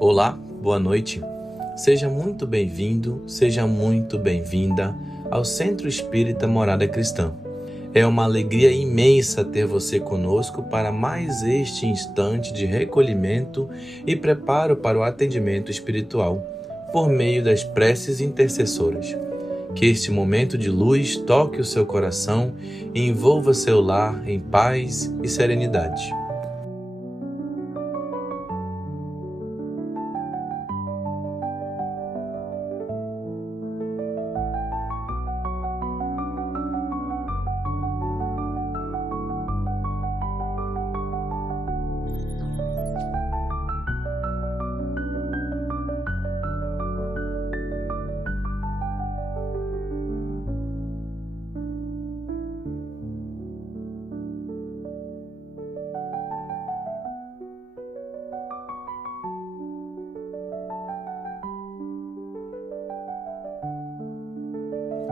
Olá, boa noite. Seja muito bem-vindo, seja muito bem-vinda ao Centro Espírita Morada Cristã. É uma alegria imensa ter você conosco para mais este instante de recolhimento e preparo para o atendimento espiritual, por meio das preces intercessoras. Que este momento de luz toque o seu coração e envolva seu lar em paz e serenidade.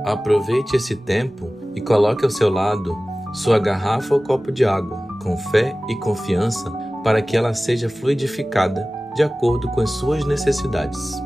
Aproveite esse tempo e coloque ao seu lado sua garrafa ou copo de água, com fé e confiança, para que ela seja fluidificada de acordo com as suas necessidades.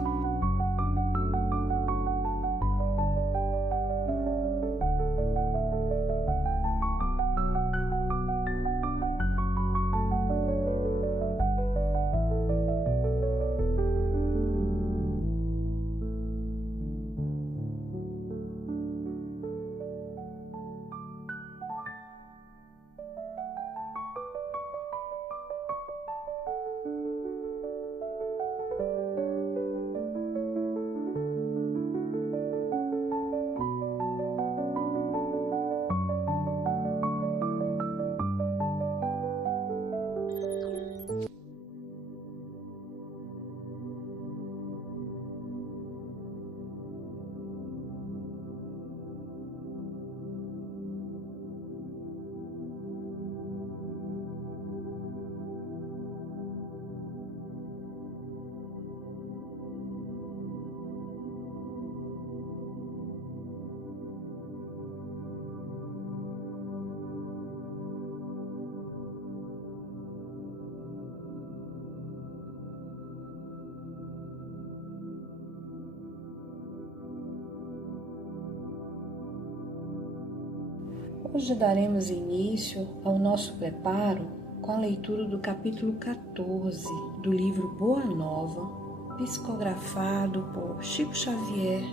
Hoje daremos início ao nosso preparo com a leitura do capítulo 14 do livro Boa Nova, psicografado por Chico Xavier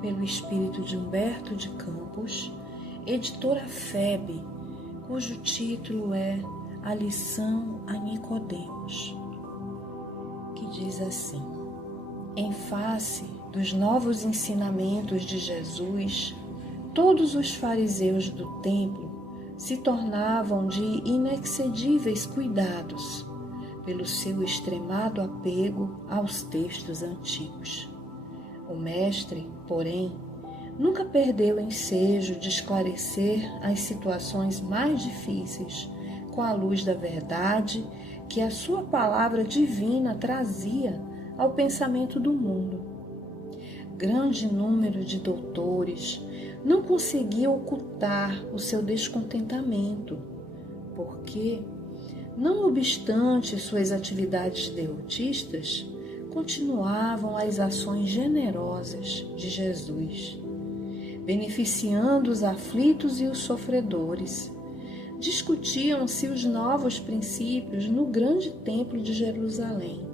pelo espírito de Humberto de Campos, editora FEB, cujo título é A Lição a Nicodemos, que diz assim: em face dos novos ensinamentos de Jesus, todos os fariseus do templo se tornavam de inexcedíveis cuidados pelo seu extremado apego aos textos antigos. O mestre, porém, nunca perdeu ensejo de esclarecer as situações mais difíceis com a luz da verdade que a sua palavra divina trazia ao pensamento do mundo. Grande número de doutores não conseguia ocultar o seu descontentamento, porque, não obstante suas atividades deotistas, continuavam as ações generosas de Jesus, beneficiando os aflitos e os sofredores. Discutiam-se os novos princípios no grande templo de Jerusalém,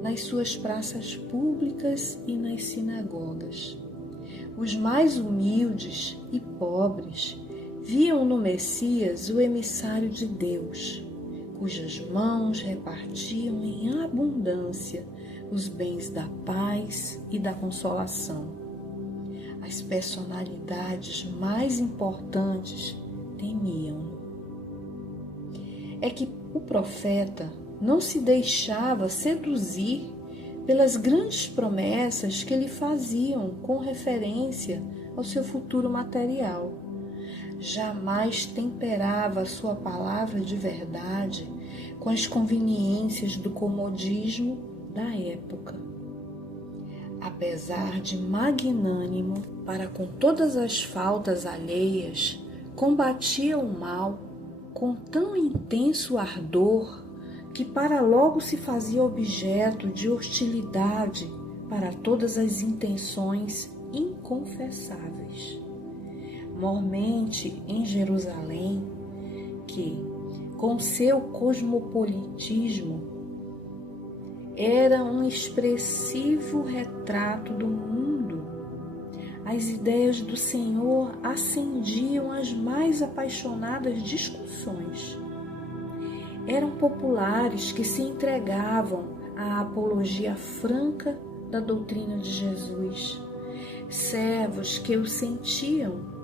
nas suas praças públicas e nas sinagogas. Os mais humildes e pobres viam no Messias o emissário de Deus, cujas mãos repartiam em abundância os bens da paz e da consolação. As personalidades mais importantes temiam-no. É que o profeta não se deixava seduzir pelas grandes promessas que lhe faziam com referência ao seu futuro material. Jamais temperava a sua palavra de verdade com as conveniências do comodismo da época. Apesar de magnânimo para com todas as faltas alheias, combatia o mal com tão intenso ardor que para logo se fazia objeto de hostilidade para todas as intenções inconfessáveis. Mormente em Jerusalém, que, com seu cosmopolitismo, era um expressivo retrato do mundo, as ideias do Senhor acendiam as mais apaixonadas discussões. Eram populares que se entregavam à apologia franca da doutrina de Jesus, servos que o sentiam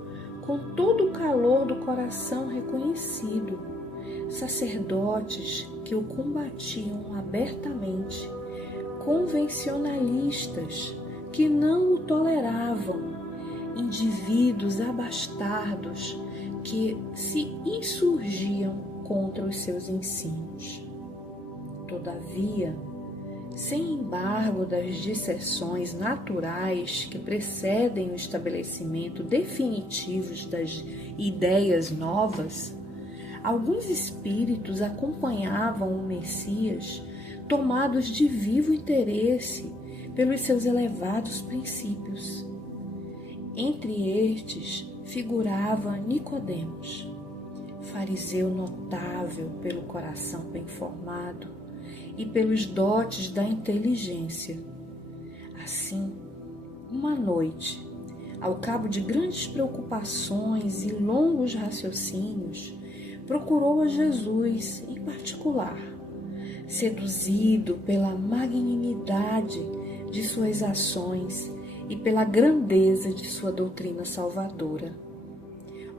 com todo o calor do coração reconhecido, sacerdotes que o combatiam abertamente, convencionalistas que não o toleravam, indivíduos abastardos que se insurgiam contra os seus ensinos. Todavia, sem embargo das disseções naturais que precedem o estabelecimento definitivo das ideias novas, alguns espíritos acompanhavam o Messias, tomados de vivo interesse pelos seus elevados princípios. Entre estes figurava Nicodemos, fariseu notável pelo coração bem formado e pelos dotes da inteligência. Assim, uma noite, ao cabo de grandes preocupações e longos raciocínios, procurou a Jesus em particular, seduzido pela magnanimidade de suas ações e pela grandeza de sua doutrina salvadora.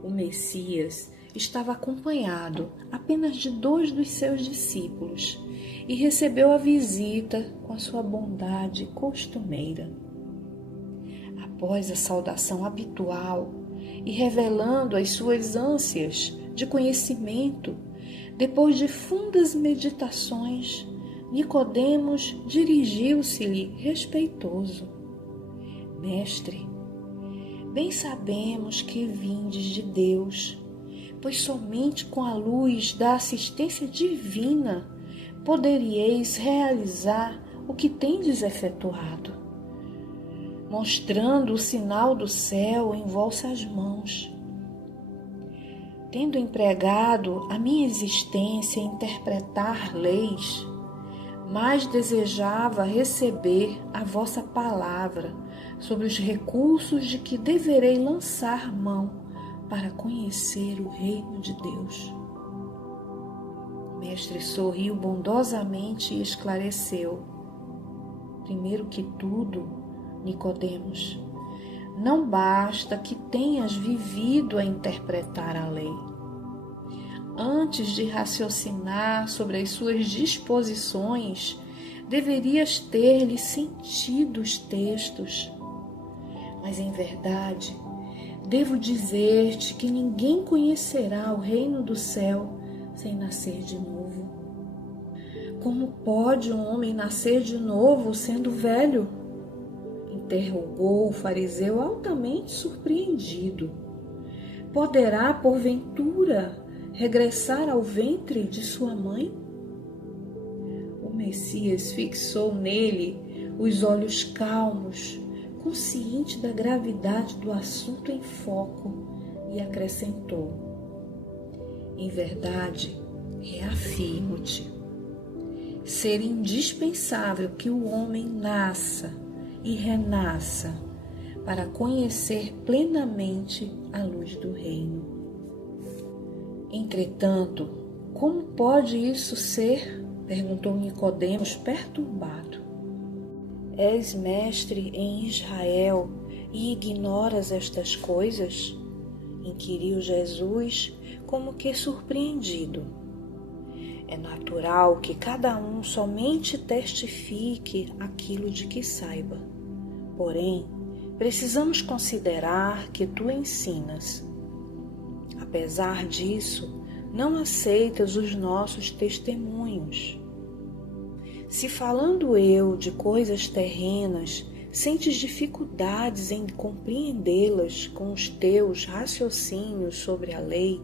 O Messias estava acompanhado apenas de 2 dos seus discípulos e recebeu a visita com a sua bondade costumeira. Após a saudação habitual e revelando as suas ânsias de conhecimento, depois de fundas meditações, Nicodemos dirigiu-se-lhe respeitoso: Mestre, bem sabemos que vindes de Deus, pois somente com a luz da assistência divina poderíeis realizar o que tendes efetuado, mostrando o sinal do céu em vossas mãos. Tendo empregado a minha existência em interpretar leis, mais desejava receber a vossa palavra sobre os recursos de que deverei lançar mão para conhecer o reino de Deus. O mestre sorriu bondosamente e esclareceu: primeiro que tudo, Nicodemos, não basta que tenhas vivido a interpretar a lei. Antes de raciocinar sobre as suas disposições, deverias ter-lhe sentido os textos. Mas, em verdade, devo dizer-te que ninguém conhecerá o reino do céu sem nascer de novo. Como pode um homem nascer de novo sendo velho? Interrogou o fariseu altamente surpreendido. Poderá, porventura, regressar ao ventre de sua mãe? O Messias fixou nele os olhos calmos, consciente da gravidade do assunto em foco, e acrescentou: em verdade, reafirmo-te, ser indispensável que o homem nasça e renasça para conhecer plenamente a luz do reino. Entretanto, como pode isso ser? Perguntou Nicodemos, perturbado. És mestre em Israel e ignoras estas coisas? Inquiriu Jesus, como que surpreendido. É natural que cada um somente testifique aquilo de que saiba. Porém, precisamos considerar que tu ensinas. Apesar disso, não aceitas os nossos testemunhos. Se falando eu de coisas terrenas, sentes dificuldades em compreendê-las com os teus raciocínios sobre a lei,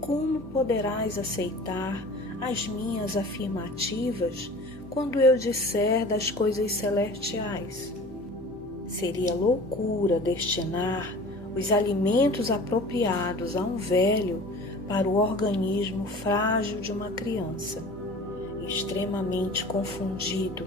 como poderás aceitar as minhas afirmativas quando eu disser das coisas celestiais? Seria loucura destinar os alimentos apropriados a um velho para o organismo frágil de uma criança. Extremamente confundido,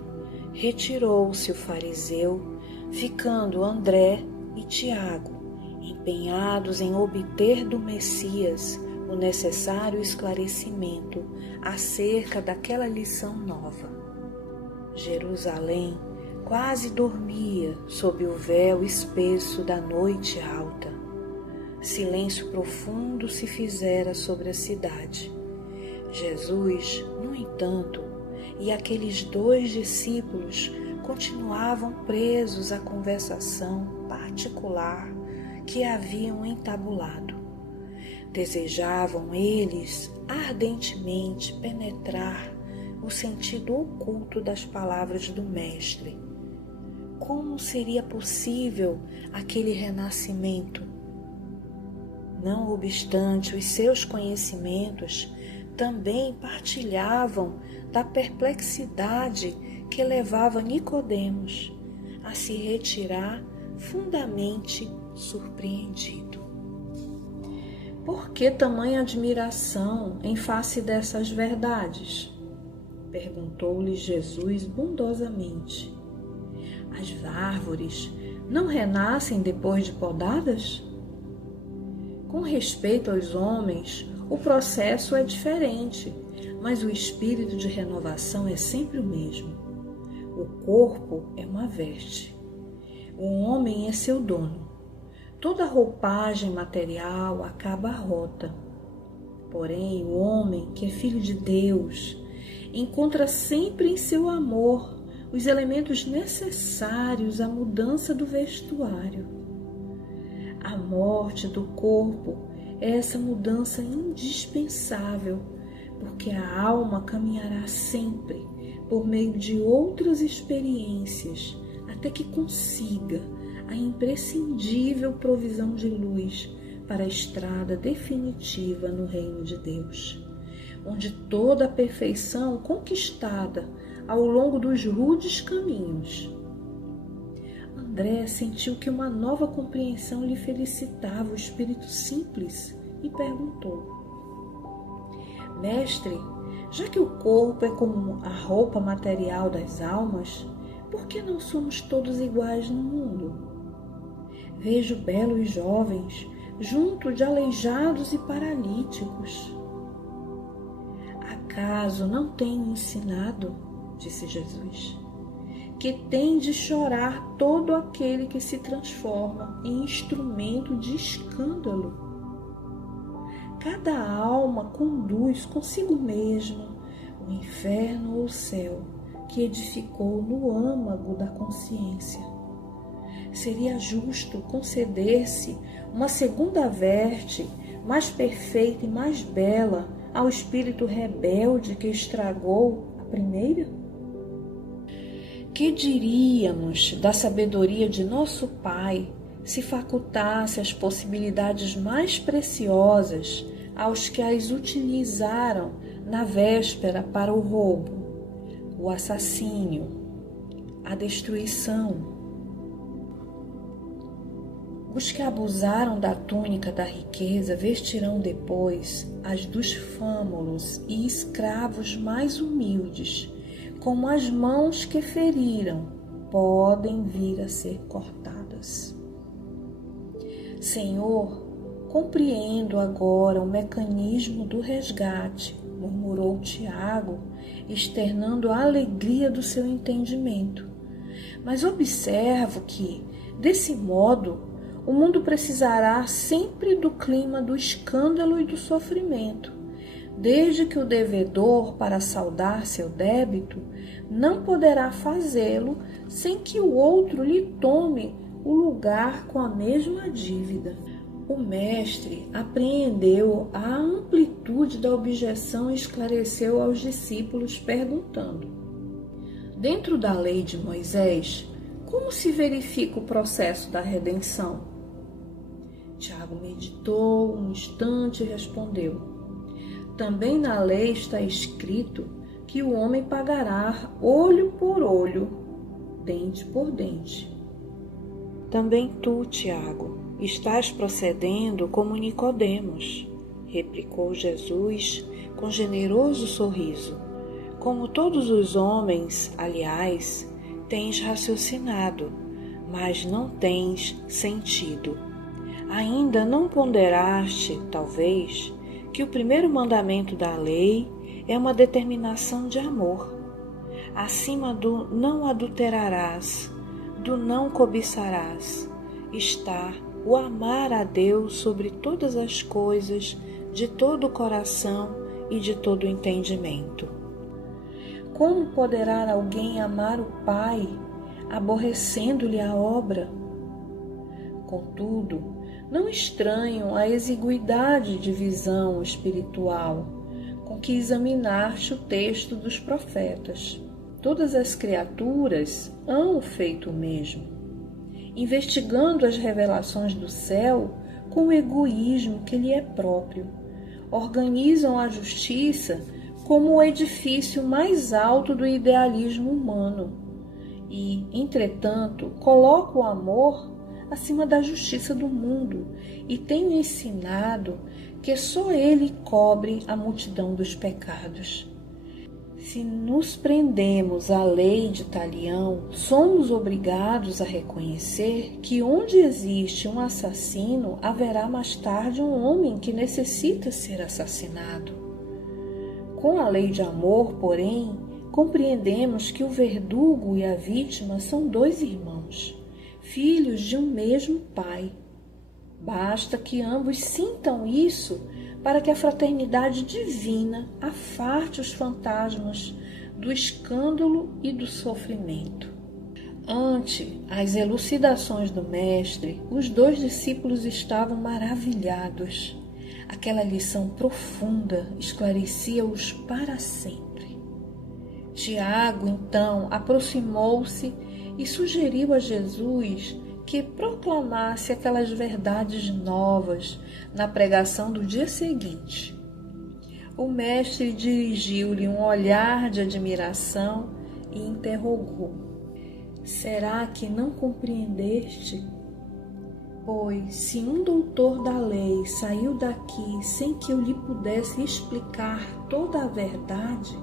retirou-se o fariseu, ficando André e Tiago, empenhados em obter do Messias o necessário esclarecimento acerca daquela lição nova. Jerusalém quase dormia sob o véu espesso da noite alta. Silêncio profundo se fizera sobre a cidade. Jesus, no entanto, e aqueles 2 discípulos continuavam presos à conversação particular que haviam entabulado. Desejavam eles ardentemente penetrar o sentido oculto das palavras do Mestre. Como seria possível aquele renascimento? Não obstante os seus conhecimentos, também partilhavam da perplexidade que levava Nicodemos a se retirar fundamente surpreendido. Por que tamanha admiração em face dessas verdades? Perguntou-lhe Jesus bondosamente. As árvores não renascem depois de podadas? Com respeito aos homens, o processo é diferente, mas o espírito de renovação é sempre o mesmo. O corpo é uma veste. O homem é seu dono. Toda roupagem material acaba rota. Porém, o homem, que é filho de Deus, encontra sempre em seu amor os elementos necessários à mudança do vestuário. A morte do corpo é essa mudança indispensável, porque a alma caminhará sempre por meio de outras experiências até que consiga a imprescindível provisão de luz para a estrada definitiva no reino de Deus, onde toda a perfeição conquistada ao longo dos rudes caminhos. André sentiu que uma nova compreensão lhe felicitava o espírito simples e perguntou: Mestre, já que o corpo é como a roupa material das almas, por que não somos todos iguais no mundo? Vejo belos jovens junto de aleijados e paralíticos. Acaso não tenho ensinado, disse Jesus, que tem de chorar todo aquele que se transforma em instrumento de escândalo? Cada alma conduz consigo mesma o inferno ou o céu que edificou no âmago da consciência. Seria justo conceder-se uma segunda veste, mais perfeita e mais bela, ao espírito rebelde que estragou a primeira? Que diríamos da sabedoria de nosso Pai se facultasse as possibilidades mais preciosas aos que as utilizaram na véspera para o roubo, o assassínio, a destruição? Os que abusaram da túnica da riqueza vestirão depois as dos fâmulos e escravos mais humildes, como as mãos que feriram podem vir a ser cortadas. Senhor, compreendo agora o mecanismo do resgate, murmurou Tiago, externando a alegria do seu entendimento. Mas observo que, desse modo, o mundo precisará sempre do clima do escândalo e do sofrimento, desde que o devedor, para saldar seu débito, não poderá fazê-lo sem que o outro lhe tome o lugar com a mesma dívida. O mestre apreendeu a amplitude da objeção e esclareceu aos discípulos, perguntando: dentro da lei de Moisés, como se verifica o processo da redenção? Tiago meditou um instante e respondeu: Também na lei está escrito que o homem pagará olho por olho, dente por dente. Também tu, Tiago, estás procedendo como Nicodemos, replicou Jesus com generoso sorriso. Como todos os homens, aliás, tens raciocinado, mas não tens sentido. Ainda não ponderaste, talvez, que o primeiro mandamento da lei é uma determinação de amor. Acima do não adulterarás, do não cobiçarás, está o amar a Deus sobre todas as coisas, de todo o coração e de todo o entendimento. Como poderá alguém amar o Pai, aborrecendo-lhe a obra? Contudo, não estranho a exiguidade de visão espiritual com que examinaste o texto dos profetas. Todas as criaturas hão feito o mesmo, investigando as revelações do céu com o egoísmo que lhe é próprio. Organizam a justiça como o edifício mais alto do idealismo humano e, entretanto, colocam o amor acima da justiça do mundo e tenho ensinado que só ele cobre a multidão dos pecados. Se nos prendemos à lei de Talião, somos obrigados a reconhecer que onde existe um assassino, haverá mais tarde um homem que necessita ser assassinado. Com a lei de amor, porém, compreendemos que o verdugo e a vítima são dois irmãos, filhos de um mesmo pai. Basta que ambos sintam isso para que a fraternidade divina afaste os fantasmas do escândalo e do sofrimento. Ante as elucidações do mestre, os dois discípulos estavam maravilhados. Aquela lição profunda esclarecia-os para sempre. Tiago, então, aproximou-se e sugeriu a Jesus que proclamasse aquelas verdades novas na pregação do dia seguinte. O mestre dirigiu-lhe um olhar de admiração e interrogou: será que não compreendeste? Pois, se um doutor da lei saiu daqui sem que eu lhe pudesse explicar toda a verdade,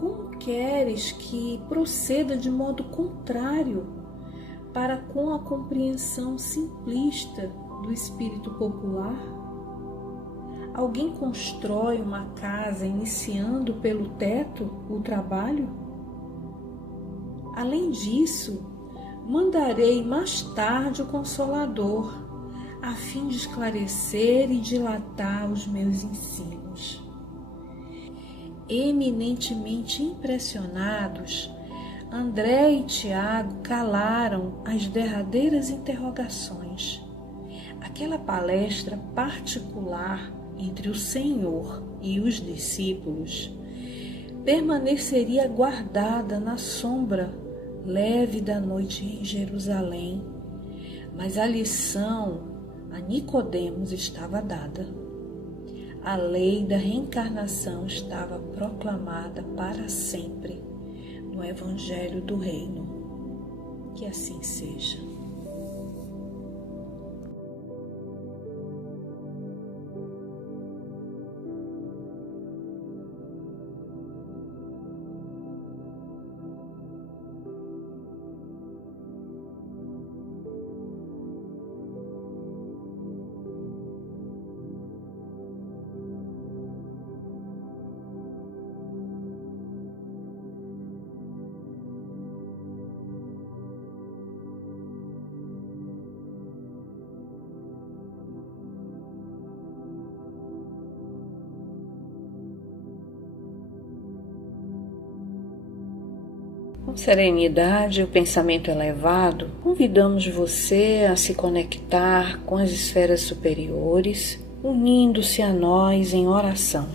como queres que proceda de modo contrário para com a compreensão simplista do espírito popular? Alguém constrói uma casa iniciando pelo teto o trabalho? Além disso, mandarei mais tarde o Consolador, a fim de esclarecer e dilatar os meus ensinos. Eminentemente impressionados, André e Tiago calaram as derradeiras interrogações. Aquela palestra particular entre o Senhor e os discípulos permaneceria guardada na sombra leve da noite em Jerusalém, mas a lição a Nicodemos estava dada. A lei da reencarnação estava proclamada para sempre no Evangelho do Reino. Que assim seja. Com serenidade e o pensamento elevado, convidamos você a se conectar com as esferas superiores, unindo-se a nós em oração.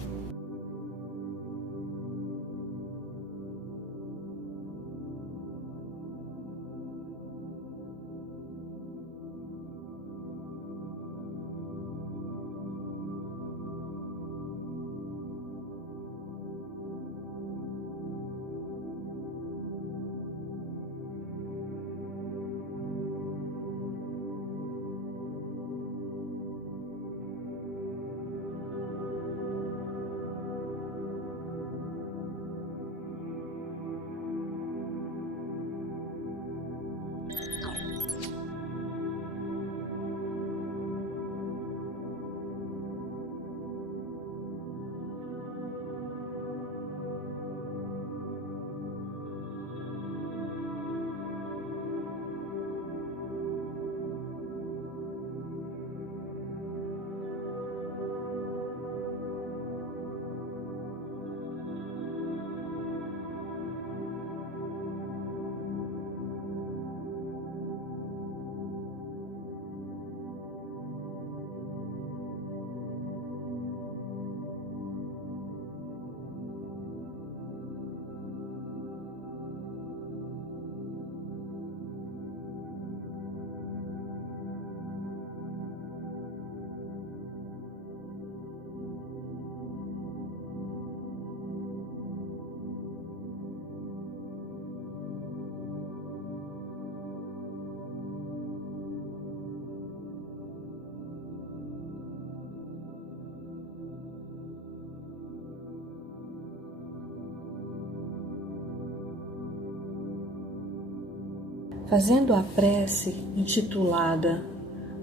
fazendo a prece intitulada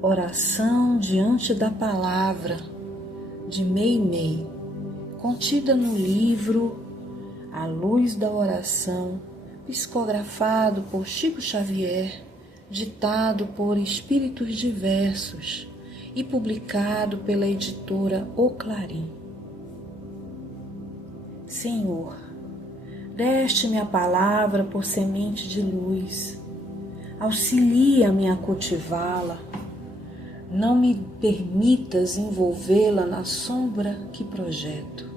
Oração diante da Palavra, de Meimei, contida no livro A Luz da Oração, psicografado por Chico Xavier, ditado por espíritos diversos e publicado pela editora O Clarim. Senhor, deste-me a palavra por semente de luz, auxilia-me a cultivá-la, não me permitas envolvê-la na sombra que projeto.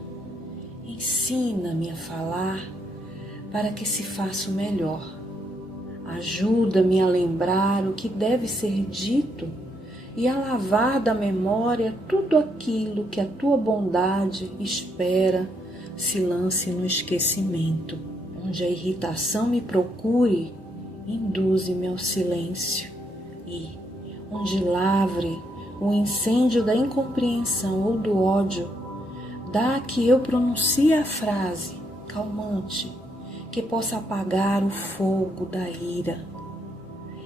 Ensina-me a falar para que se faça o melhor. Ajuda-me a lembrar o que deve ser dito e a lavar da memória tudo aquilo que a tua bondade espera se lance no esquecimento. Onde a irritação me procure, induze-me ao silêncio e, onde lavre o incêndio da incompreensão ou do ódio, dá que eu pronuncie a frase calmante que possa apagar o fogo da ira.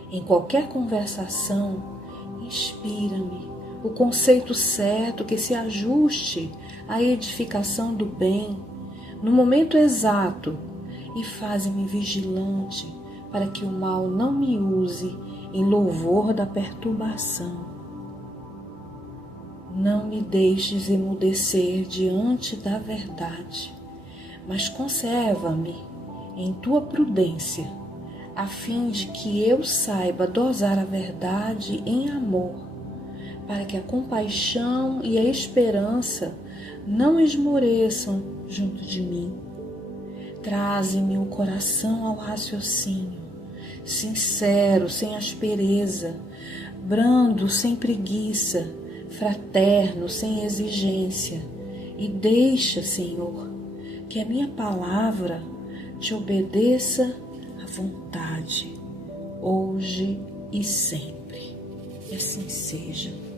Em qualquer conversação, inspira-me o conceito certo que se ajuste à edificação do bem no momento exato e faze-me vigilante para que o mal não me use em louvor da perturbação. Não me deixes emudecer diante da verdade, mas conserva-me em tua prudência, a fim de que eu saiba dosar a verdade em amor, para que a compaixão e a esperança não esmoreçam junto de mim. Traze-me o coração ao raciocínio, sincero, sem aspereza, brando, sem preguiça, fraterno, sem exigência, e deixa, Senhor, que a minha palavra te obedeça à vontade, hoje e sempre. E assim seja.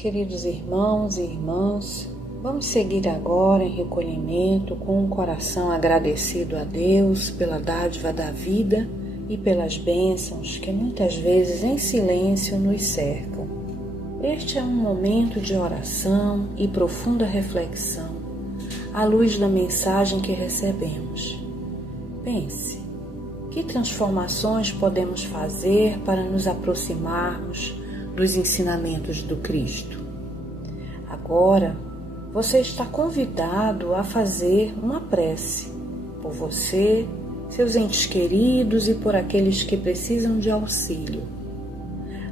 Queridos irmãos e irmãs, vamos seguir agora em recolhimento com um coração agradecido a Deus pela dádiva da vida e pelas bênçãos que muitas vezes em silêncio nos cercam. Este é um momento de oração e profunda reflexão à luz da mensagem que recebemos. Pense, que transformações podemos fazer para nos aproximarmos dos ensinamentos do Cristo? Agora, você está convidado a fazer uma prece por você, seus entes queridos e por aqueles que precisam de auxílio.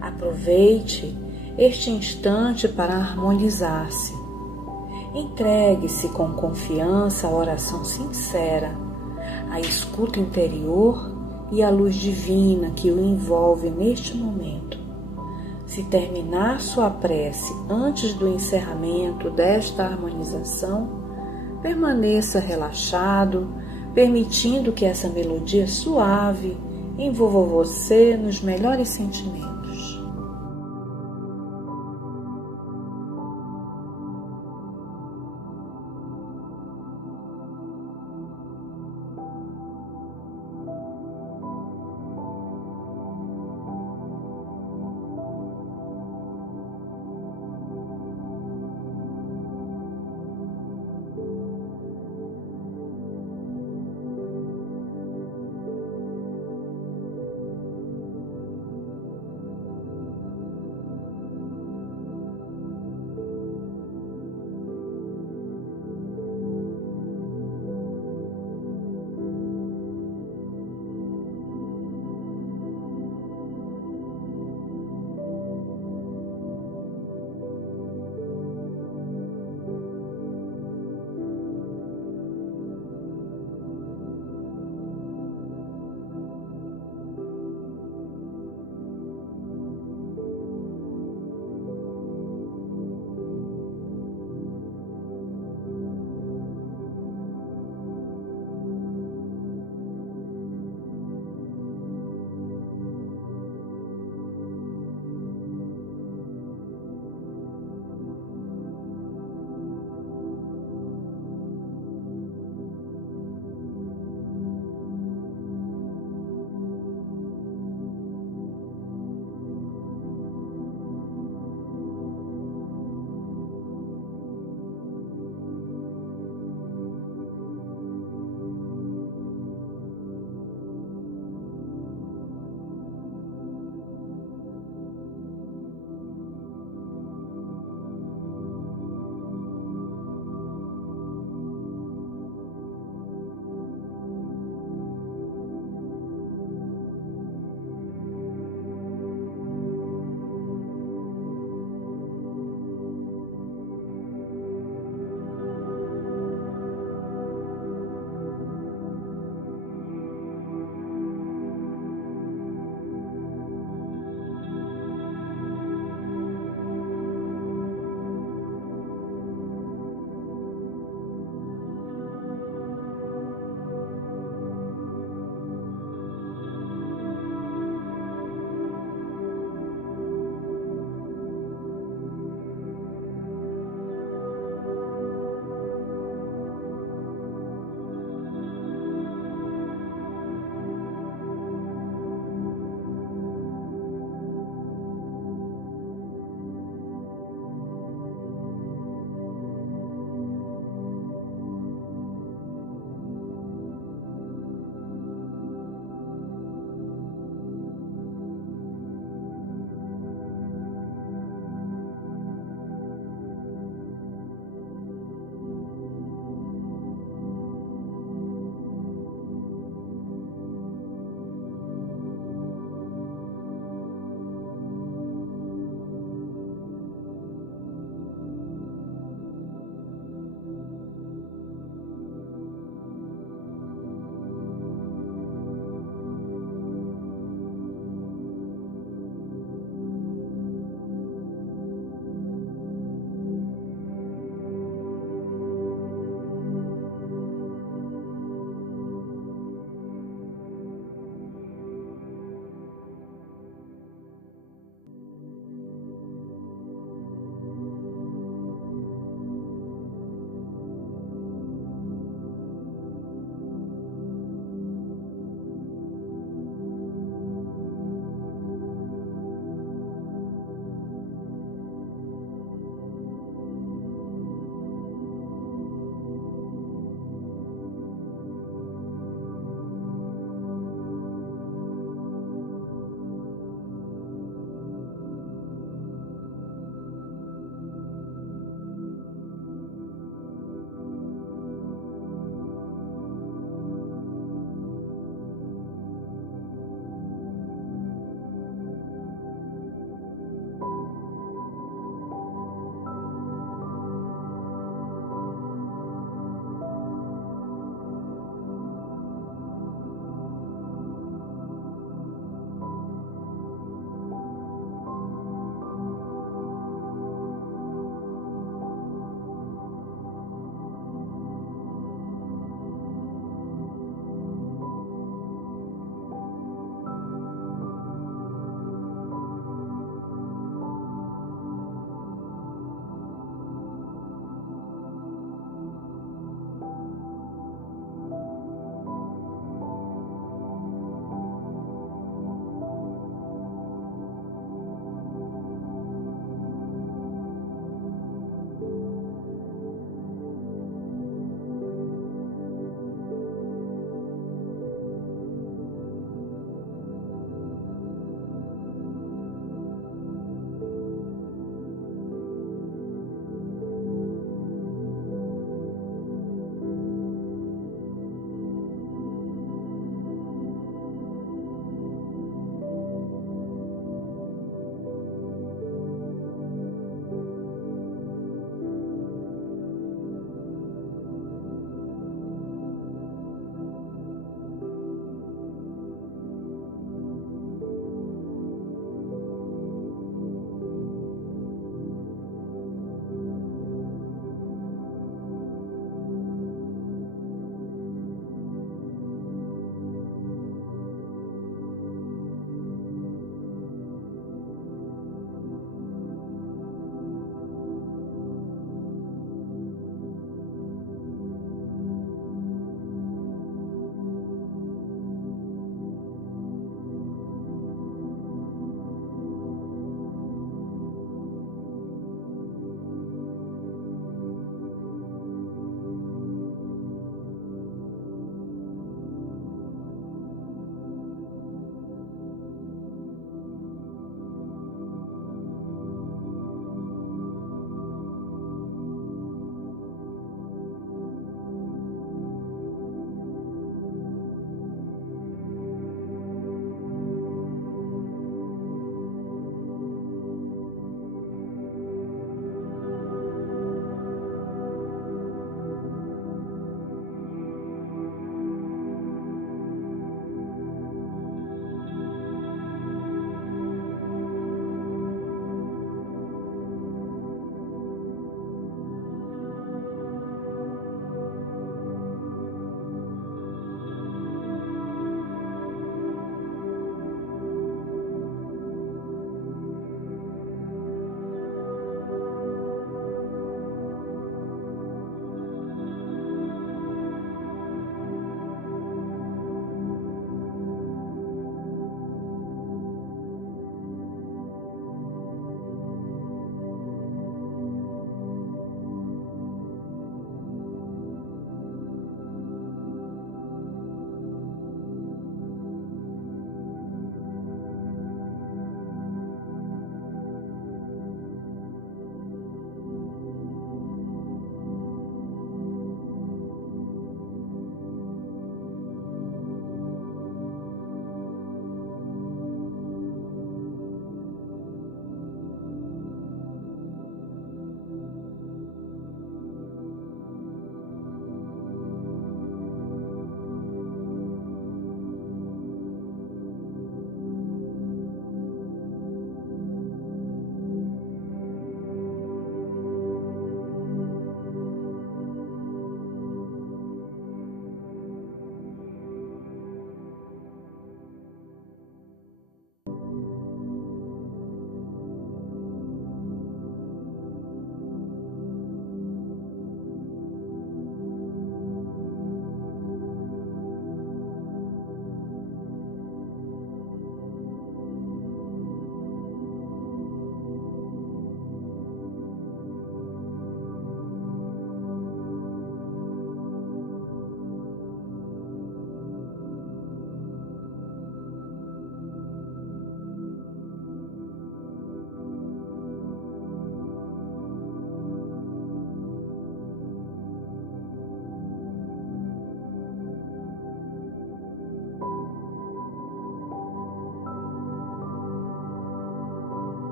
Aproveite este instante para harmonizar-se. Entregue-se com confiança à oração sincera, à escuta interior e à luz divina que o envolve neste momento. Se terminar sua prece antes do encerramento desta harmonização, permaneça relaxado, permitindo que essa melodia suave envolva você nos melhores sentimentos.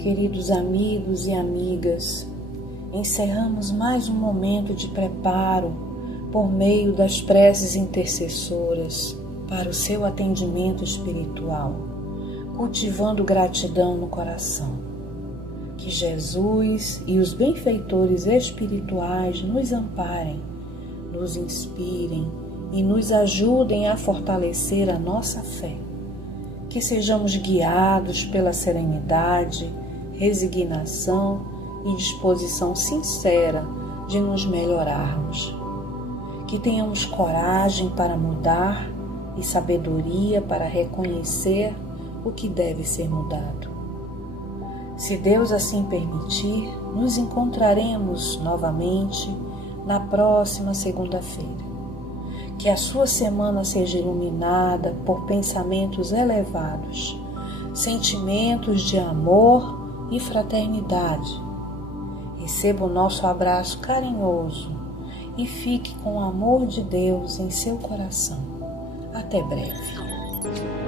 Queridos amigos e amigas, encerramos mais um momento de preparo por meio das preces intercessoras para o seu atendimento espiritual, cultivando gratidão no coração. Que Jesus e os benfeitores espirituais nos amparem, nos inspirem e nos ajudem a fortalecer a nossa fé. Que sejamos guiados pela serenidade, resignação e disposição sincera de nos melhorarmos. Que tenhamos coragem para mudar e sabedoria para reconhecer o que deve ser mudado. Se Deus assim permitir, nos encontraremos novamente na próxima segunda-feira. Que a sua semana seja iluminada por pensamentos elevados, sentimentos de amor e fraternidade. Receba o nosso abraço carinhoso e fique com o amor de Deus em seu coração. Até breve.